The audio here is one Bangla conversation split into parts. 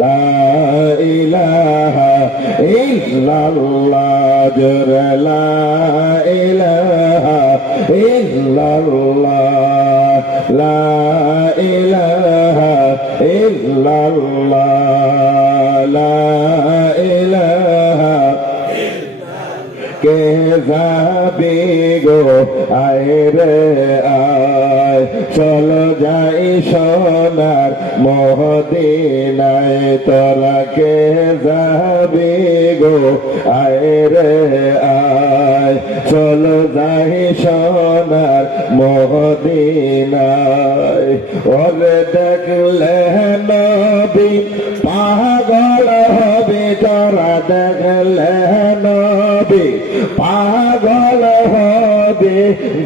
লা ইলাহা ইল্লাল্লাহ, জোরে লা ইলাহা ইল্লাল্লাহ, লা ইলাহা ইল্লাল্লাহ, লা ইলাহা কে যাবি গো, আয় রে আয় চল যাই সোনার মহদিনায়, তোরা কে যাবি গো? আয় রে আয়। চল যাই সোনার মহদিনায়। ওরে দেখলে নবী, পাগল হবে তোরা। দেখলে নবী, পাগল হবে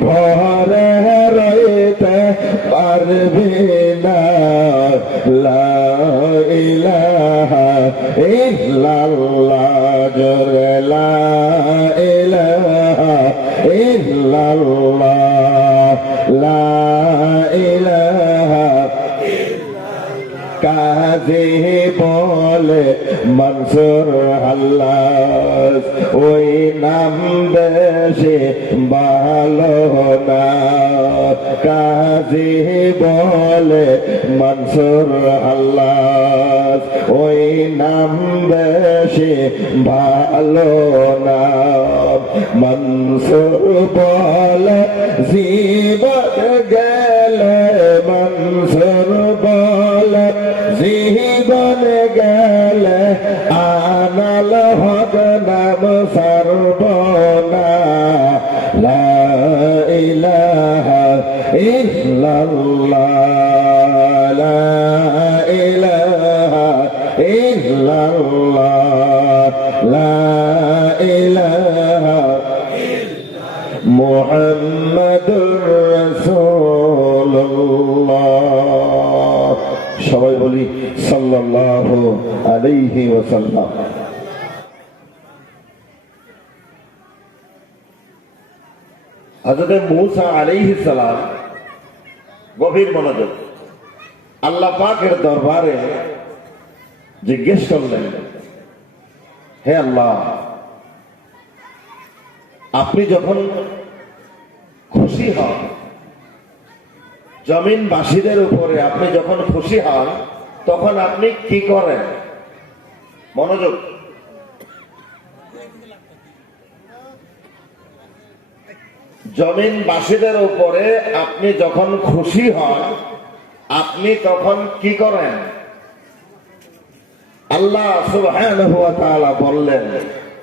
ঘরে পারবে না লা ইলাহা ইল্লাল্লাহ, জোরে লা ইলাহা ইল্লাল্লাহ, লা ইলাহা কাজে বলে মনসুর হাল্লাস ওই নাম বেশে ভালো কাজে বলে মনসুর আল্লাহ। ওই নাম বেশি ভালো না। মনসুর বলে জীবন গেলে ইল্লাল্লাহ, লা ইলাহা মুহাম্মাদুর রাসূলুল্লাহ। সবাই বলি সাল্লাল্লাহু আলাইহি ওয়াসাল্লাম। হযরত মূসা আলাইহিস সালাম গভীর মনোযোগ আল্লাহ পাকের দরবারে জিজ্ঞেস করলেন, হে আল্লাহ, আপনি যখন খুশি হন, জমিনবাসীদের উপরে আপনি যখন খুশি হন, তখন আপনি কি করেন? মনোযোগ। জমিনবাসীদের উপরে আপনি যখন খুশি হন, আপনি তখন কি করেন? আল্লাহ বললেন,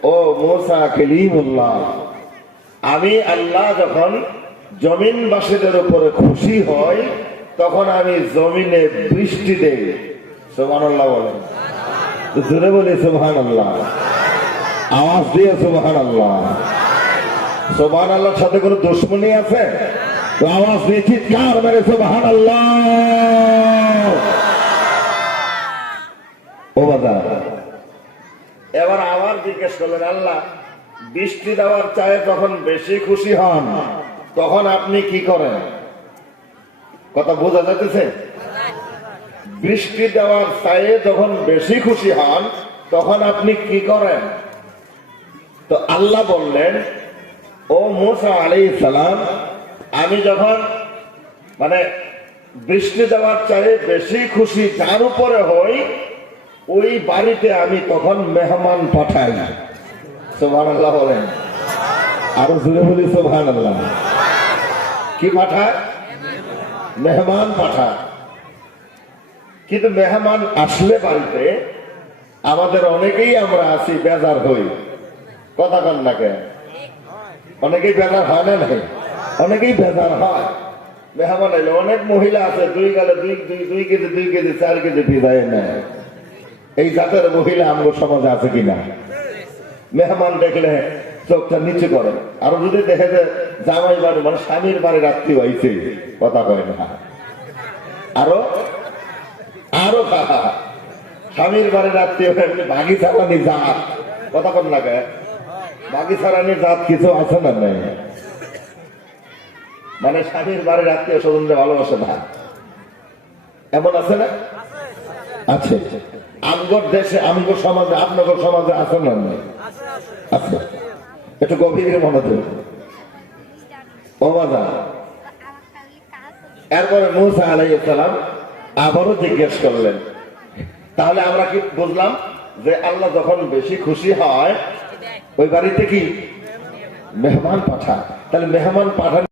ও মুসা কালিমুল্লাহ, আমি আল্লাহ যখন জমিনবাসীদের উপরে খুশি হই, তখন আমি জমিনে বৃষ্টি দেই। সুবহানাল্লাহ বলেন। তো জোরে বলি, সুবহানাল্লাহ। আওয়াজ দিয়ে সুবহানাল্লাহ। সুবহানাল্লাহর সাথে কোনো দুশ্মনী আছে? তো আওয়াজ দিয়ে চিৎকার মেরে, সুবহানাল্লাহ! ও এবার আবার জিজ্ঞেস করলেন, আল্লাহ, বৃষ্টি দেওয়ার চায়ে যখন বেশি খুশি হন, তখন আপনি কি করেন? কথা বোঝা যাইতেছে? বৃষ্টি দেওয়ার চায়ে যখন বেশি খুশি হন, তখন আপনি কি করেন? তো আল্লাহ বললেন, ও মুসা আলী সালাম, আমি যখন মানে বৃষ্টি দেওয়ার চাই বেশি খুশি যার উপরে হই ওই বাড়িতে আমি তখন মেহমান পাঠাই সোভান আল্লাহ বলেন। আরও জুড়ে বলি সোভান আল্লাহ কি পাঠায়? মেহমান পাঠায়। কিন্তু মেহমান আসলে বাড়িতে, আমাদের অনেকেই আমরা আছি, বেজার হই। কথা কন না কেন? অনেকেই বেজার হয় না নাই? অনেকেই বেজার হয়। মেহমান এলে অনেক মহিলা আছে, দুই গালে দুই দুই দুই কেজি দুই কেজি, চার কেজি বিদায় নেয়। এই জাতের মহিলা আমার সমাজে আছে কিনা? মেহমান দেখলে চোখটা নিচে করে। আর যদি দেখে যে জামাই বাড়ি মানে স্বামীর বাড়ির আত্মীয় হয়েছে, কথা কয় না। আরও? আরও কাকা স্বামীর বাড়ির আত্মীয় এমনি বাগি চালানি জাত। কথা কন লাগে বাগি চালানি জাত কিছু আছে না নাই? মানে স্বামীর বাড়ির আত্মীয় স্বজনদের ভালোবাসে না। এমন আছে না? আছে আমগর দেশে আমগর সমাজে আপনাদের সমাজে আছে না নাই? আছে। একটু গভীর মনোযোগ ও বাবা। এরপরে মুসা আলাইসালাম আবারও জিজ্ঞেস করলেন। তাহলে আমরা কি বুঝলাম যে আল্লাহ যখন বেশি খুশি হয়, ওই বাড়িতে কি? মেহমান পাঠায়। তাহলে মেহমান পাঠান